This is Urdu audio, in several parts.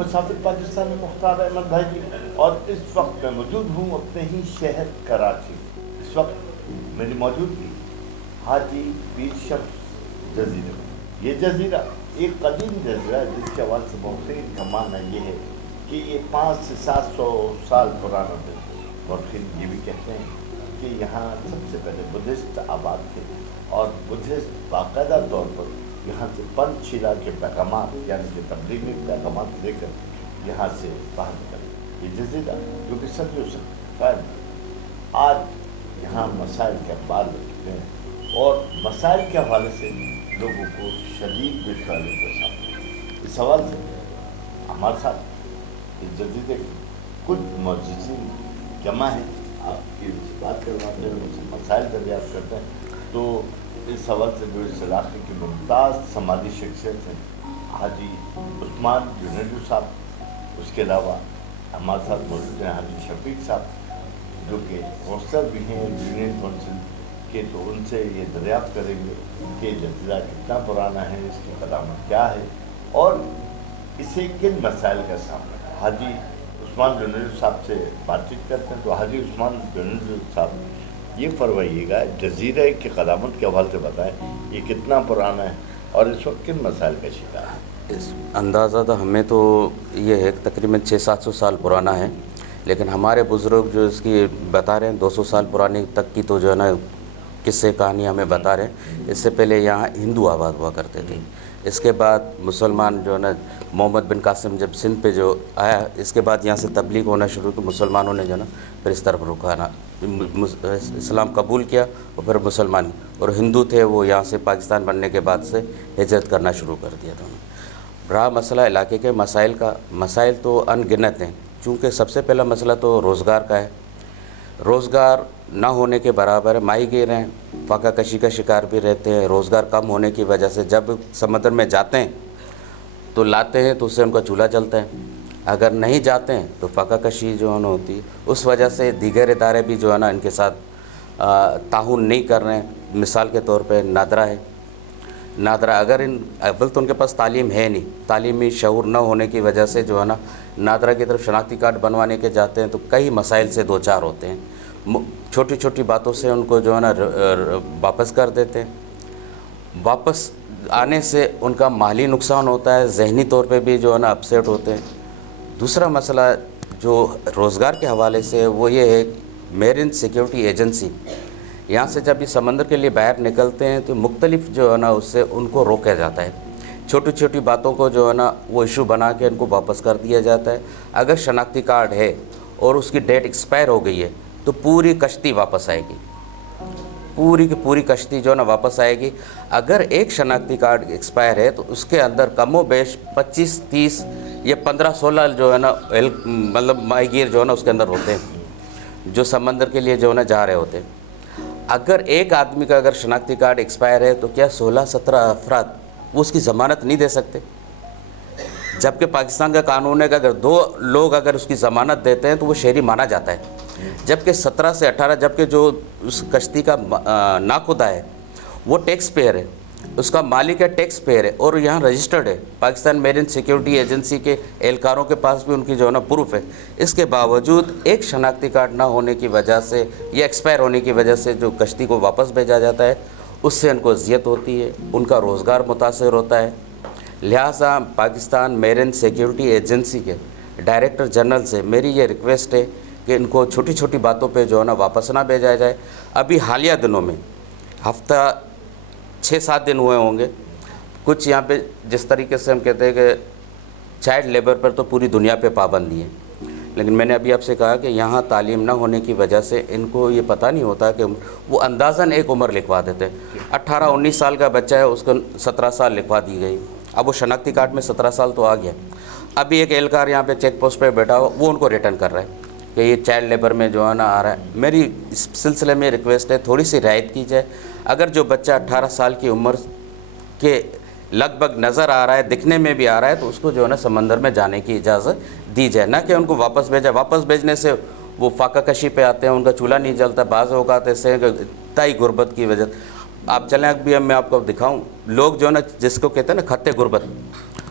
مسافر پاکستان میں مختار احمد بھائی جی، اور اس وقت میں موجود ہوں اپنے ہی شہر کراچی۔ اس وقت میری موجودگی حاجی پیر شمس جزیرے میں۔ یہ جزیرہ ایک قدیم جزیرہ ہے جس کے حوالے سے مورخین کا معنی یہ ہے کہ یہ 500 سے 700 سال پرانا ہے۔ مورخین یہ بھی کہتے ہیں کہ یہاں سب سے پہلے بدھسٹ آباد تھے، اور بدھسٹ باقاعدہ طور پر یہاں سے پنچ شیلا کے پیغامات یعنی کہ تبلیغی پیغامات لے کر یہاں سے باہر نکلے۔ یہ جزیرہ جو کہ صدیوں سے قائم ہے، آج یہاں مسائل کے اخبار لگتے ہیں اور مسائل کے حوالے سے لوگوں کو شدید دشواریوں کا سامنا ہے۔ اس حوالے سے ہمارے ساتھ اس جزیرے کے کچھ معززین جمع ہیں، آپ کی ان سے بات کرواتے ہیں، ان سے مسائل دریافت کرتے ہیں۔ تو اس حوالے سے جو اس علاقے کی ممتاز سماجی شخصیت ہیں حاجی عثمان جنیدو صاحب، اس کے علاوہ ہمارے ساتھ موجود ہیں حاجی شفیق صاحب جو کہ کونسلر بھی ہیں یونین کونسل کے، تو ان سے یہ دریافت کریں گے کہ جزیرہ کتنا پرانا ہے، اس کی قدامت کیا ہے اور اسے کن مسائل کا سامنا ہے۔ حاجی عثمان جنیدو صاحب سے بات چیت کرتے ہیں۔ تو حاجی عثمان جنیدو صاحب یہ فرمائیے گا، جزیرہ کی قدامت کے حوالے سے بتائیں، یہ کتنا پرانا ہے اور اس وقت کن مسائل کا شکار ہے؟ اس اندازہ تو ہمیں تو یہ ہے کہ تقریباً 600-700 سال پرانا ہے، لیکن ہمارے بزرگ جو اس کی بتا رہے ہیں 200 سال پرانے تک کی تو جو ہے نا قصے کہانی ہمیں بتا رہے ہیں۔ اس سے پہلے یہاں ہندو آباد ہوا کرتے تھے، اس کے بعد مسلمان جو ہے نا محمد بن قاسم جب سندھ پہ جو آیا، اس کے بعد یہاں سے تبلیغ ہونا شروع کی، مسلمانوں نے جو ہے نا پھر اس طرف رکانا اسلام قبول کیا اور پھر مسلمان اور ہندو تھے وہ یہاں سے پاکستان بننے کے بعد سے ہجرت کرنا شروع کر دیا تھا۔ رہا مسئلہ علاقے کے مسائل کا، مسائل تو ان گنت ہیں، چونکہ سب سے پہلا مسئلہ تو روزگار کا ہے۔ روزگار نہ ہونے کے برابر ہے، ماہی گیر ہیں، فاقہ کشی کا شکار بھی رہتے ہیں۔ روزگار کم ہونے کی وجہ سے جب سمندر میں جاتے ہیں تو لاتے ہیں تو اس سے ان کا چولہا جلتا ہے، اگر نہیں جاتے ہیں تو فاقہ کشی جو ہے نا ہوتی ہے۔ اس وجہ سے دیگر ادارے بھی جو ہے نا ان کے ساتھ تعاون نہیں کر رہے ہیں۔ مثال کے طور پہ نادرا ہے، نادرا اگر اول تو ان کے پاس تعلیم ہے نہیں، تعلیمی شعور نہ ہونے کی وجہ سے جو ہے نا نادرا کی طرف شناختی کارڈ بنوانے کے جاتے ہیں تو کئی مسائل سے دو چار ہوتے ہیں، چھوٹی چھوٹی باتوں سے ان کو جو ہے نا واپس کر دیتے ہیں۔ واپس آنے سے ان کا مالی نقصان ہوتا ہے، ذہنی طور پہ بھی جو ہے نا اپسیٹ ہوتے ہیں۔ دوسرا مسئلہ جو روزگار کے حوالے سے وہ یہ ہے میرین سیکیورٹی ایجنسی، یہاں سے جب یہ سمندر کے لیے باہر نکلتے ہیں تو مختلف جو ہے نا اس سے ان کو روکا جاتا ہے، چھوٹی چھوٹی باتوں کو جو ہے نا وہ ایشو بنا کے ان کو واپس کر دیا جاتا ہے۔ اگر شناختی کارڈ ہے اور اس کی ڈیٹ ایکسپائر ہو گئی ہے تو پوری کشتی واپس آئے گی، پوری کی پوری کشتی جو ہے نا واپس آئے گی۔ اگر ایک شناختی کارڈ ایکسپائر ہے تو اس کے اندر کم و بیش 25-30 یا 15-16 جو ہے نا مطلب ماہی گیر جو ہے نا اس کے اندر ہوتے ہیں جو سمندر کے لیے جو ہے نا جا رہے ہوتے ہیں۔ اگر ایک آدمی کا اگر شناختی کارڈ ایکسپائر ہے تو کیا 16-17 افراد وہ اس کی ضمانت نہیں دے سکتے؟ جبکہ پاکستان کا قانون ہے کہ اگر 2 لوگ اگر اس کی ضمانت دیتے ہیں تو وہ شہری مانا جاتا ہے، جبکہ 17 سے 18 جبکہ جو اس کشتی کا ناخدا ہے وہ ٹیکس پیئر ہے، اس کا مالک ہے ٹیکس پیئر ہے اور یہاں رجسٹرڈ ہے، پاکستان میرین سیکیورٹی ایجنسی کے اہلکاروں کے پاس بھی ان کی جو ہے نا پروف ہے۔ اس کے باوجود ایک شناختی کارڈ نہ ہونے کی وجہ سے یا ایکسپائر ہونے کی وجہ سے جو کشتی کو واپس بھیجا جاتا ہے اس سے ان کو اذیت ہوتی ہے، ان کا روزگار متاثر ہوتا ہے۔ لہٰذا پاکستان میرین سیکیورٹی ایجنسی کے ڈائریکٹر جنرل سے میری یہ ریکویسٹ ہے کہ ان کو چھوٹی چھوٹی باتوں پہ جو ہے نا واپس نہ بھیجا جائے۔ ابھی حالیہ دنوں میں ہفتہ 6-7 دن ہوئے ہوں گے، کچھ یہاں پہ جس طریقے سے ہم کہتے ہیں کہ چائلڈ لیبر پر تو پوری دنیا پہ پابندی ہے، لیکن میں نے ابھی آپ سے کہا کہ یہاں تعلیم نہ ہونے کی وجہ سے ان کو یہ پتہ نہیں ہوتا کہ وہ اندازاً ایک عمر لکھوا دیتے ہیں۔ 18-19 سال کا بچہ ہے، اس کو 17 سال لکھوا دی گئی، اب وہ شناختی کارڈ میں 17 سال تو آ گیا۔ ابھی ایک اہلکار یہاں پہ چیک پوسٹ پہ بیٹھا ہوا وہ ان کو ریٹرن کر رہا ہے کہ یہ چائلڈ لیبر میں جو ہے نا آ رہا ہے۔ میری اس سلسلے میں ریکویسٹ ہے تھوڑی سی رعایت کی جائے۔ اگر جو بچہ 18 سال کی عمر کے لگ بھگ نظر آ رہا ہے، دکھنے میں بھی آ رہا ہے، تو اس کو جو ہے نا سمندر میں جانے کی اجازت دی جائے، نہ کہ ان کو واپس بھیجا۔ واپس بھیجنے سے وہ فاقہ کشی پہ آتے ہیں، ان کا چولہا نہیں جلتا، بعض اوقات ایسے ہیں کہ اتائی غربت کی وجہ آپ چلیں ابھی میں آپ کو دکھاؤں، لوگ جو ہے نا جس کو کہتے ہیں نا خط غربت،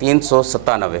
397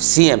CM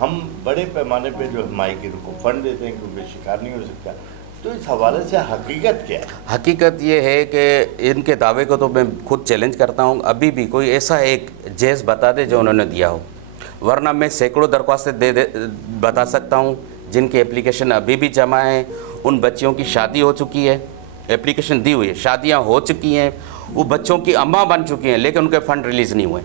ہم بڑے پیمانے پہ جو ماہی کو فنڈ دیتے ہیں کیونکہ شکار نہیں ہو سکتا. تو اس حوالے سے حقیقت کیا ہے؟ حقیقت یہ ہے کہ ان کے دعوے کو تو میں خود چیلنج کرتا ہوں. ابھی بھی کوئی ایسا ایک جیز بتا دے جو انہوں نے دیا ہو، ورنہ میں سینکڑوں درخواستیں بتا سکتا ہوں جن کی اپلیکیشن ابھی بھی جمع ہیں. ان بچیوں کی شادی ہو چکی ہے، اپلیکیشن دی ہوئی ہے، شادیاں ہو چکی ہیں، وہ بچوں کی اماں بن چکی ہیں، لیکن ان کے فنڈ ریلیز نہیں ہوئے،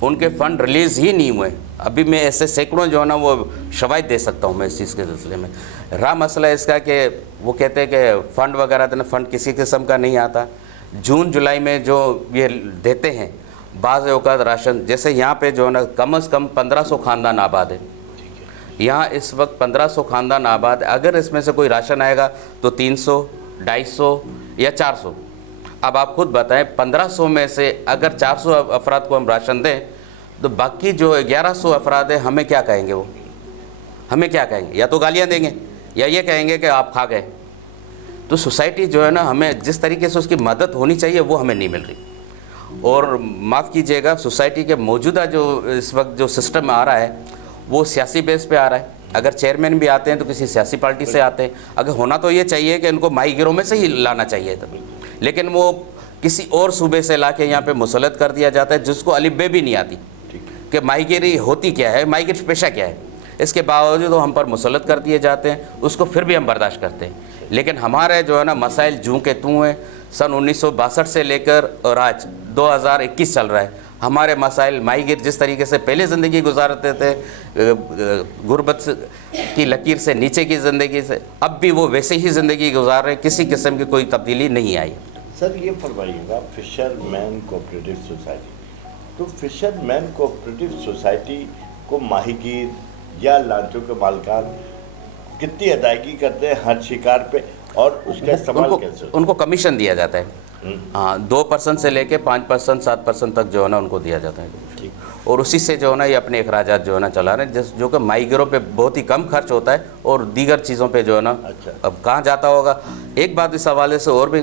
ان کے فنڈ ریلیز ہی نہیں ہوئے. ابھی میں ایسے سینکڑوں جو ہے نا وہ شواہد دے سکتا ہوں میں اس چیز کے سلسلے میں. رہا مسئلہ اس کا کہ وہ کہتے ہیں کہ فنڈ وغیرہ دینا، فنڈ کسی قسم کا نہیں آتا. جون جولائی میں جو یہ دیتے ہیں بعض اوقات راشن، جیسے یہاں پہ جو ہے نا کم از کم 1500 خاندان آباد ہے. یہاں اس وقت 1500 خاندان آباد ہے. اگر اس میں سے کوئی راشن آئے گا تو 300، 250 یا 400. اب آپ خود بتائیں 1500 میں سے اگر 400 افراد کو ہم راشن دیں تو باقی جو 1100 افراد ہیں ہمیں کیا کہیں گے؟ وہ ہمیں کیا کہیں گے؟ یا تو گالیاں دیں گے یا یہ کہیں گے کہ آپ کھا گئے. تو سوسائٹی جو ہے نا ہمیں جس طریقے سے اس کی مدد ہونی چاہیے وہ ہمیں نہیں مل رہی. اور معاف کیجئے گا، سوسائٹی کے موجودہ جو اس وقت جو سسٹم آ رہا ہے وہ سیاسی بیس پہ آ رہا ہے. اگر چیئرمین بھی آتے ہیں تو کسی سیاسی پارٹی سے آتے ہیں. اگر ہونا تو یہ چاہیے کہ ان کو ماہی گیروں میں سے ہی لانا چاہیے تھا، لیکن وہ کسی اور صوبے سے لا کے یہاں پہ مسلط کر دیا جاتا ہے جس کو الف بے بھی نہیں آتی کہ ماہی گیری ہوتی کیا ہے، ماہی گیر پیشہ کیا ہے. اس کے باوجود ہم پر مسلط کر دیے جاتے ہیں، اس کو پھر بھی ہم برداشت کرتے ہیں. لیکن ہمارے جو ہے نا مسائل جوں کے توں ہیں. سن 1962 سے لے کر اور آج 2021 چل رہا ہے. ہمارے مسائل ماہی گیر جس طریقے سے پہلے زندگی گزارتے تھے، غربت کی لکیر سے نیچے کی زندگی سے، اب بھی وہ ویسے ہی زندگی گزار رہے ہیں. کسی قسم کی کوئی تبدیلی نہیں آئی. سر یہ فرمائیے گا، فشر مین کوآپریٹو سوسائٹی، تو فشر مین کوآپریٹو سوسائٹی کو ماہی گیر یا لانچوں کے مالکان کتنی ادائیگی کرتے ہیں ہر شکار پہ، اور اس کا استعمال کیسے؟ ان کو کمیشن دیا جاتا ہے. ہاں 2% سے لے کے 5%، 7% تک جو ہے نا ان کو دیا جاتا ہے. اور اسی سے جو ہے نا یہ اپنے اخراجات جو ہے نا چلا رہے ہیں، جو کہ ماہی گیروں پہ بہت ہی کم خرچ ہوتا ہے اور دیگر چیزوں پہ جو ہے نا اب کہاں جاتا ہوگا. ایک بات اس حوالے سے اور بھی،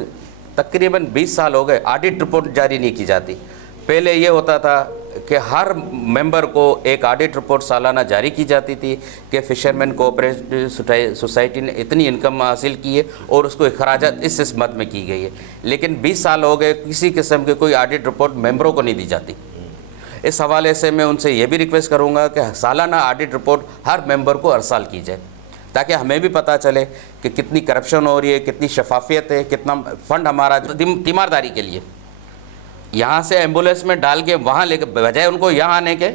تقریباً 20 سال ہو گئے آڈٹ رپورٹ جاری نہیں کی جاتی. پہلے یہ ہوتا تھا کہ ہر ممبر کو ایک آڈٹ رپورٹ سالانہ جاری کی جاتی تھی کہ فشرمین کوآپریٹو سوسائٹی نے اتنی انکم حاصل کی ہے اور اس کو اخراجات اس مد میں کی گئی ہے. لیکن 20 سال ہو گئے کسی قسم کی کوئی آڈٹ رپورٹ ممبروں کو نہیں دی جاتی. اس حوالے سے میں ان سے یہ بھی ریکویسٹ کروں گا کہ سالانہ آڈٹ رپورٹ ہر ممبر کو ہر سال کی جائے، تاکہ ہمیں بھی پتہ چلے کہ کتنی کرپشن ہو رہی ہے، کتنی شفافیت ہے، کتنا فنڈ ہمارا تیمارداری کے لیے یہاں سے ایمبولینس میں ڈال کے وہاں لے کے، بجائے ان کو یہاں آنے کے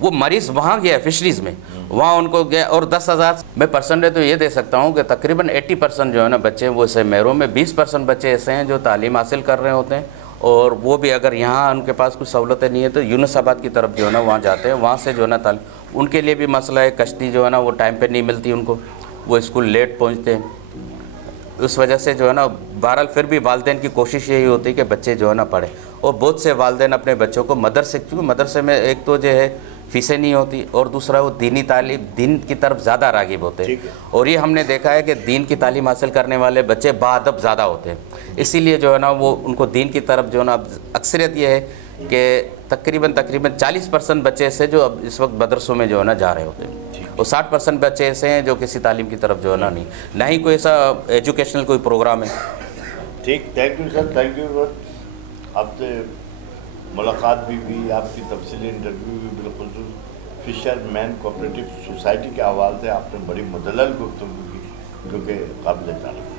وہ مریض وہاں گیا فشریز میں، وہاں ان کو گیا. اور 10,000 میں پرسنٹیج تو یہ دے سکتا ہوں کہ تقریباً 80% جو ہے نا بچے وہ اسے محروم میں. 20% بچے ایسے ہیں جو تعلیم حاصل کر رہے ہوتے ہیں، اور وہ بھی اگر یہاں ان کے پاس کچھ سہولتیں نہیں ہیں تو یونس آباد کی طرف جو ہے نا وہاں جاتے ہیں، وہاں سے جو ہے نا تعلیم ان کے لیے بھی مسئلہ ہے. کشتی جو ہے نا وہ ٹائم پہ نہیں ملتی ان کو، وہ اسکول لیٹ پہنچتے ہیں. اس وجہ سے جو ہے نا بہرحال پھر بھی والدین کی کوشش یہی ہوتی ہے کہ بچے جو ہے نا پڑھیں. اور بہت سے والدین اپنے بچوں کو مدرسے، کیونکہ مدرسے میں ایک تو جو ہے فیسیں نہیں ہوتی، اور دوسرا وہ دینی تعلیم، دین کی طرف زیادہ راغب ہوتے ہیں. اور یہ ہم نے دیکھا ہے کہ دین کی تعلیم حاصل کرنے والے بچے باادب زیادہ ہوتے ہیں. اسی لیے جو ہے نا وہ ان کو دین کی طرف جو ہے نا اکثریت یہ ہے کہ تقریباً 40% بچے ایسے جو اب اس وقت مدرسوں میں جو ہے نا جا رہے ہوتے ہیں، اور 60% بچے ایسے ہیں جو کسی تعلیم کی طرف جو ہے نا نہ ہی کوئی ایسا ایجوکیشنل کوئی پروگرام ہے. ٹھیک، thank you sir, thank you. آپ سے ملاقات بھی ہوئی، آپ کی تفصیلی انٹرویو بھی بالخصوص فشر مین کوآپریٹو سوسائٹی کے حوالے سے آپ نے بڑی مدلل گفتگو کی جو کہ قابل تعریف.